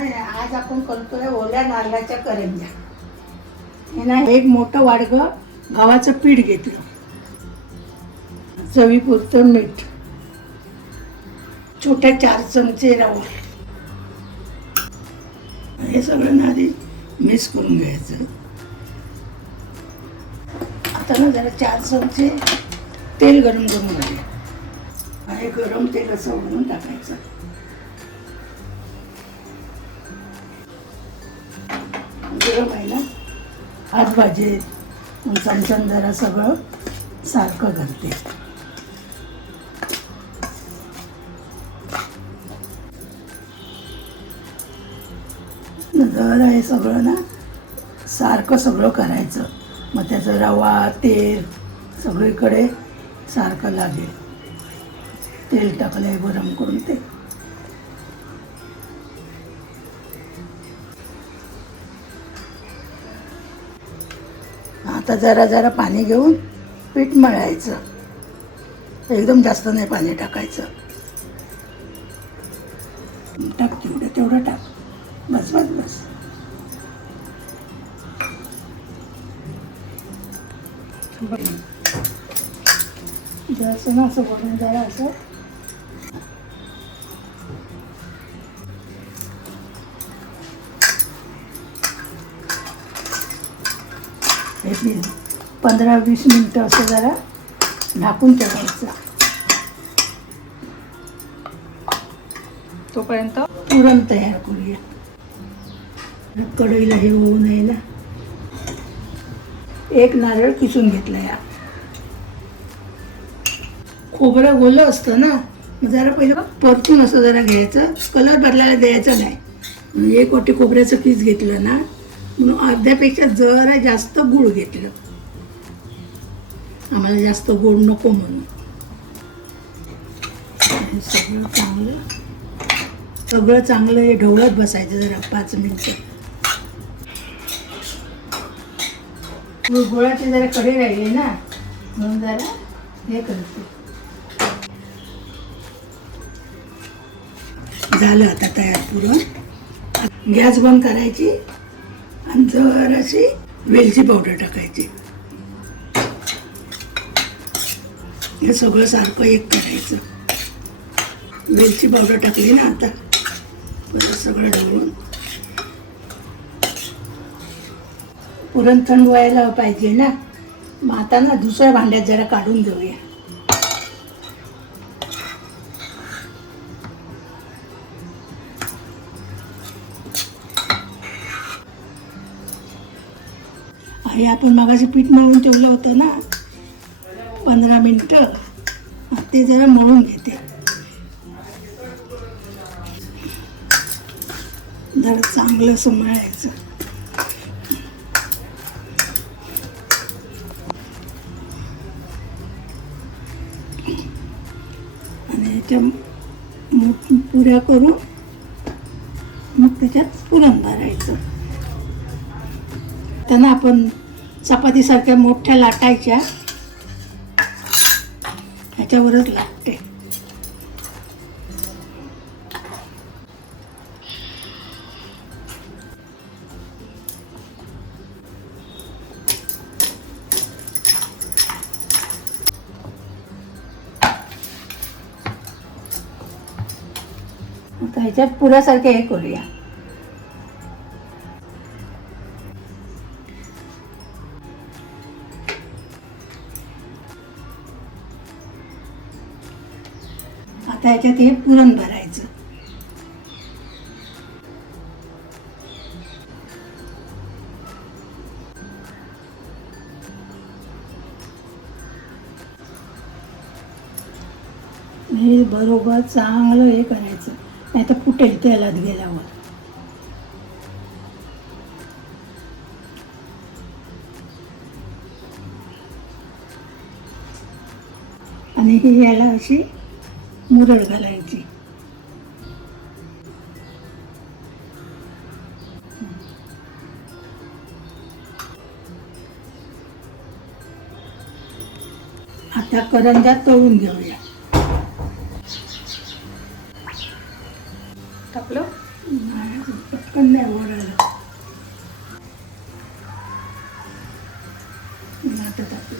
आज आपण करतोय ओल्या नारळाच्या करंज्या. हे ना एक मोठं वाडगं गव्हाचं पीठ घेतलं, चवीपुरतं मीठ, छोटे 4 चमचे रवा, हे सगळं ना आधी मिक्स करून घ्यायचं. आता ना जरा 4 चमचे तेल गरम करून घ्यायचं. हे गरम तेल असं ओढून टाकायचं. गरम आहे ना, हात भाजे चमच्यानं जरा सगळं सारखं घालते. जरा हे सगळं ना सारखं सगळं करायचं. मग त्याचं रवा तेल सगळीकडे सारखं लागेल. तेल टाकलंय गरम करून ते. आता जरा जरा पाणी घेऊन पीठ मळायचं. एकदम जास्त नाही पाणी टाकायचं. टाक तेवढं टाक. बस बस बस. जरासं ना असं वरून जरा असं हे 15-20 मिनिटं असं जरा झाकून ठेवायचं. तोपर्यंत पुरण तयार करूया. कढईला हे होऊ नये ना. एक नारळ किसून घेतला. या खोबरं ओलं असतं ना, जरा पहिलं परतून असं जरा घ्यायचं. कलर बदलायला द्यायचा नाही. एक वाटी खोबऱ्याचं किस घेतलं ना, म्हणून अर्ध्यापेक्षा जरा जास्त गूळ घेतलं. आम्हाला जास्त गोड नको म्हणून. सगळं चांगलं हे ढवळत बसायचं जरा 5 मिनिटं. गुळाची जरा कढई राहिली ना, म्हणून जरा हे करते. झालं आता तयार पुरण. गॅस बंद करायची आणि जराशी वेलची पावडर टाकायची. हे सगळं सारखं एक करायचं. वेलची पावडर टाकली ना आता, परत सगळं ढवळून. पुरण थंड व्हायला पाहिजे ना, मग आता ना दुसऱ्या भांड्यात जरा काढून घेऊया. हे आपण मगाशी पीठ मळून ठेवलं होतं ना 15 मिनिटं, ते जरा मळून घेते. जरा चांगलं असं मळायचं. आणि याच्या पुऱ्या करून मग त्याच्यात पुरण भरायचं. त्यांना आपण चपातीसारख्या मोठ्या लाटायच्या. ह्याच्यावरच लागते. आता ह्याच्यात पुऱ्यासारखे हे करूया. आता ह्याच्यात हे पुरण भरायचं. हे बरोबर चांगलं हे करायचं, नाही तर फुटेल तेलात गेल्यावर. आणि ही याला अशी मुरड घालायची. आता करंज्या तळून घेऊया. टाकलं नाही, पटकन नाही वर आलं. आता टाकलं.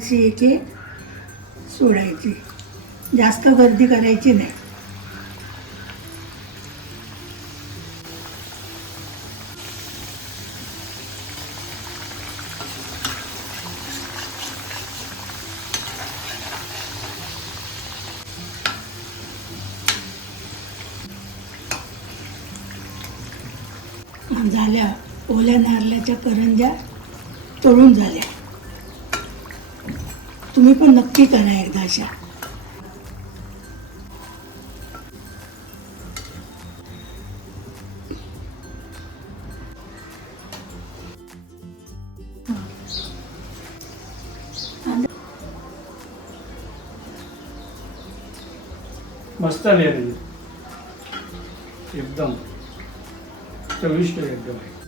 अशी एक एक सोडायची, जास्त गर्दी करायची नाही. झाल्या ओल्या नारळाच्या करंज्या तळून झाल्या. तुम्ही पण नक्की करा एकदा अशा. मस्त आली आहे एकदम चविष्ट एकदम.